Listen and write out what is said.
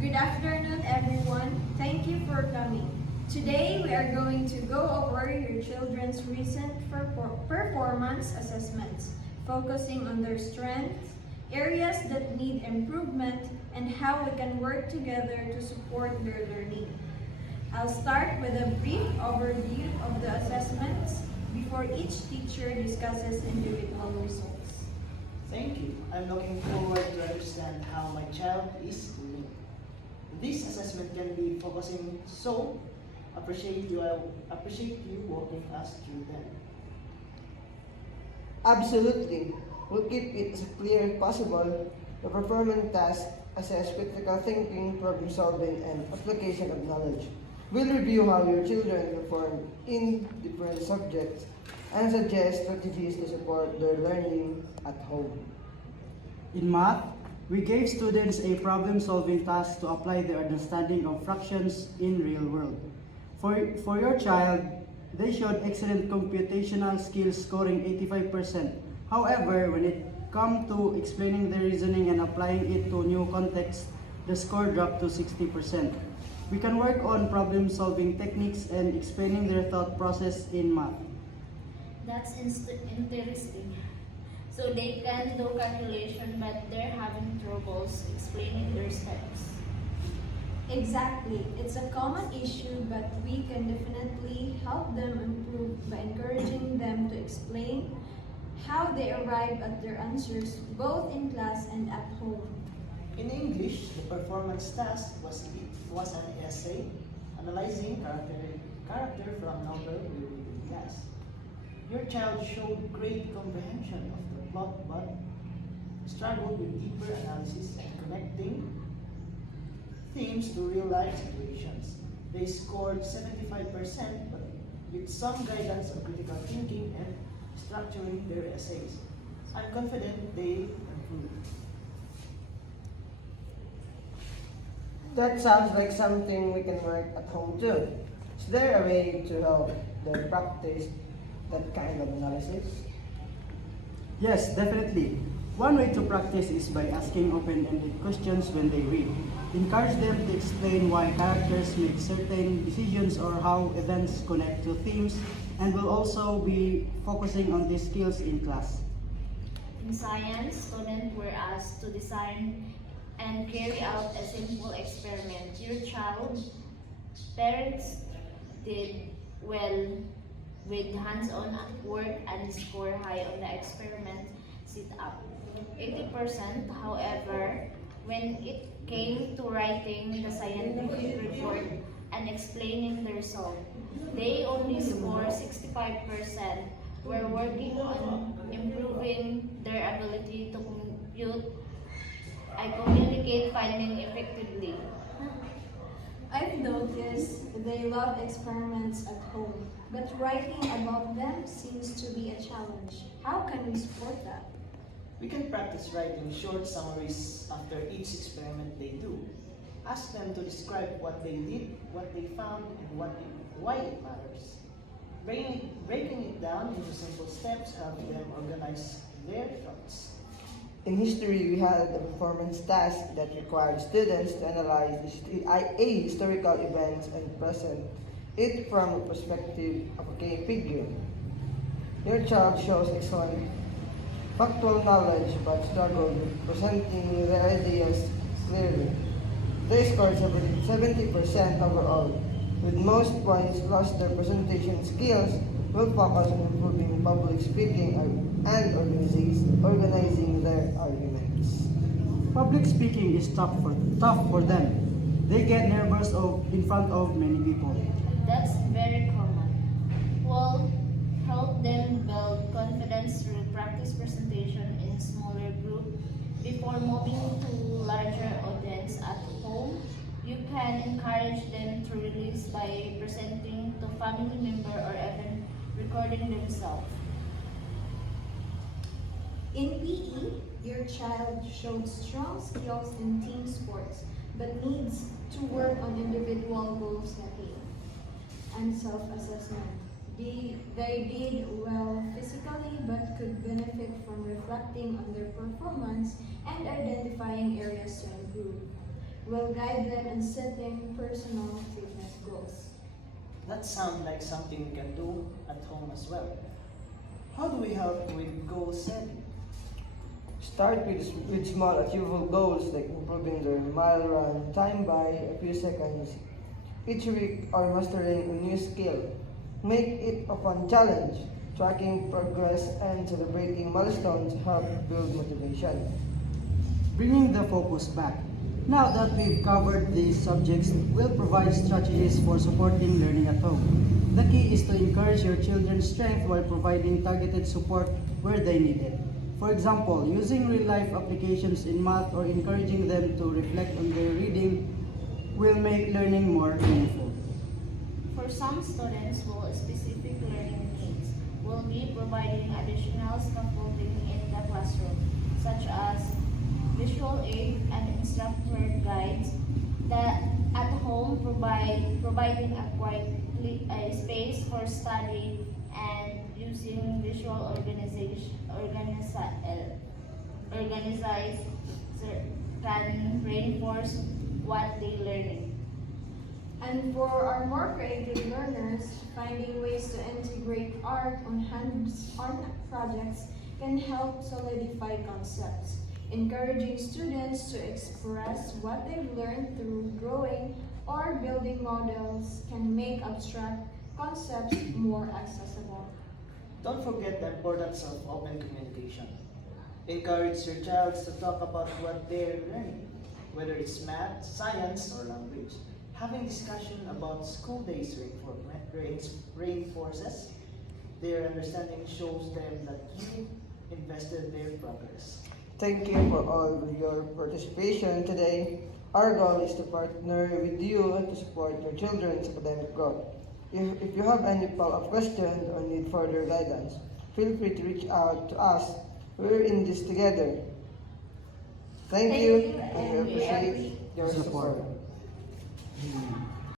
Good afternoon, everyone. Thank you for coming. Today, we are going to go over your children's recent performance assessments, focusing on their strengths, areas that need improvement, and how we can work together to support their learning. I'll start with a brief overview of the assessments before each teacher discusses individual results. Thank you. I'm looking forward to understand how my child is doing. This assessment can be focusing, so appreciate you walking us through them. Absolutely. We'll keep it as clear as possible. The performance task assess critical thinking, problem solving, and application of knowledge. We'll review how your children perform in different subjects and suggest strategies to support their learning at home. In math, we gave students a problem-solving task to apply their understanding of fractions in real world. For your child, they showed excellent computational skills scoring 85%. However, when it comes to explaining the reasoning and applying it to new context, the score dropped to 60%. We can work on problem-solving techniques and explaining their thought process in math. That's interesting. So they can do calculation, but they're having troubles explaining their steps. Exactly. It's a common issue, but we can definitely help them improve by encouraging them to explain how they arrive at their answers both in class and at home. In English, the performance task was an essay analyzing character from novel we read in class. Your child showed great comprehension of the plot but struggled with deeper analysis and connecting themes to real-life situations. They scored 75%, but with some guidance on critical thinking and structuring their essays. I'm confident they improved. That sounds like something we can work at home too. Is there a way to help them practice that kind of analysis? Yes, definitely. One way to practice is by asking open-ended questions when they read. Encourage them to explain why characters make certain decisions or how events connect to themes, and we'll also be focusing on these skills in class. In science, students were asked to design and carry out a simple experiment. Your child, parents did well with hands-on work and score high on the experiment sit-up. 80%, however, when it came to writing the scientific report and explaining the result, they only score 65%. We're working on improving their ability to compute and communicate finding effectively. I've noticed they love experiments at home, but writing about them seems to be a challenge. How can we support that? We can practice writing short summaries after each experiment they do. Ask them to describe what they did, what they found, and why it matters. Breaking it down into simple steps helps them organize their thoughts. In history, we had a performance task that required students to analyze a historical event and present it from the perspective of a key figure. Your child shows excellent factual knowledge but struggled with presenting their ideas clearly. They scored 70% overall. With most points lost their presentation skills, will focus on improving public speaking and organizing their arguments. Public speaking is tough for them. They get nervous in front of many people. That's very common. We'll help them build confidence through practice presentation in smaller group before moving to larger audience at home. You can encourage them to release by presenting to family member or even recording themselves. In PE, your child showed strong skills in team sports, but needs to work on individual goal setting and self-assessment. They did well physically, but could benefit from reflecting on their performance and identifying areas to improve. will guide them in setting personal fitness goals. That sounds like something we can do at home as well. How do we help with goal setting? Start with small achievable goals like improving their mile run time by a few seconds each week or mastering a new skill. Make it a fun challenge. Tracking progress and celebrating milestones help build motivation. Bringing the focus back. Now that we've covered these subjects, we'll provide strategies for supporting learning at home. The key is to encourage your children's strength while providing targeted support where they need it. For example, using real-life applications in math or encouraging them to reflect on their reading will make learning more meaningful. For some students with specific learning needs, we'll be providing additional scaffolding in the classroom, such as visual aid and instructor guides that at home providing a quiet space for study and using visual organizers can reinforce what they learning. And for our more creative learners, finding ways to integrate art on hands-on projects can help solidify concepts. Encouraging students to express what they've learned through drawing or building models can make abstract concepts more accessible. Don't forget the importance of open communication. Encourage your child to talk about what they're learning, whether it's math, science, or language. Having discussion about school days reinforces their understanding, shows them that you invested their progress. Thank you for all your participation today. Our goal is to partner with you to support your children's academic growth. If you have any follow-up questions or need further guidance, feel free to reach out to us. We're in this together. Thank you, and we appreciate your support. Hmm.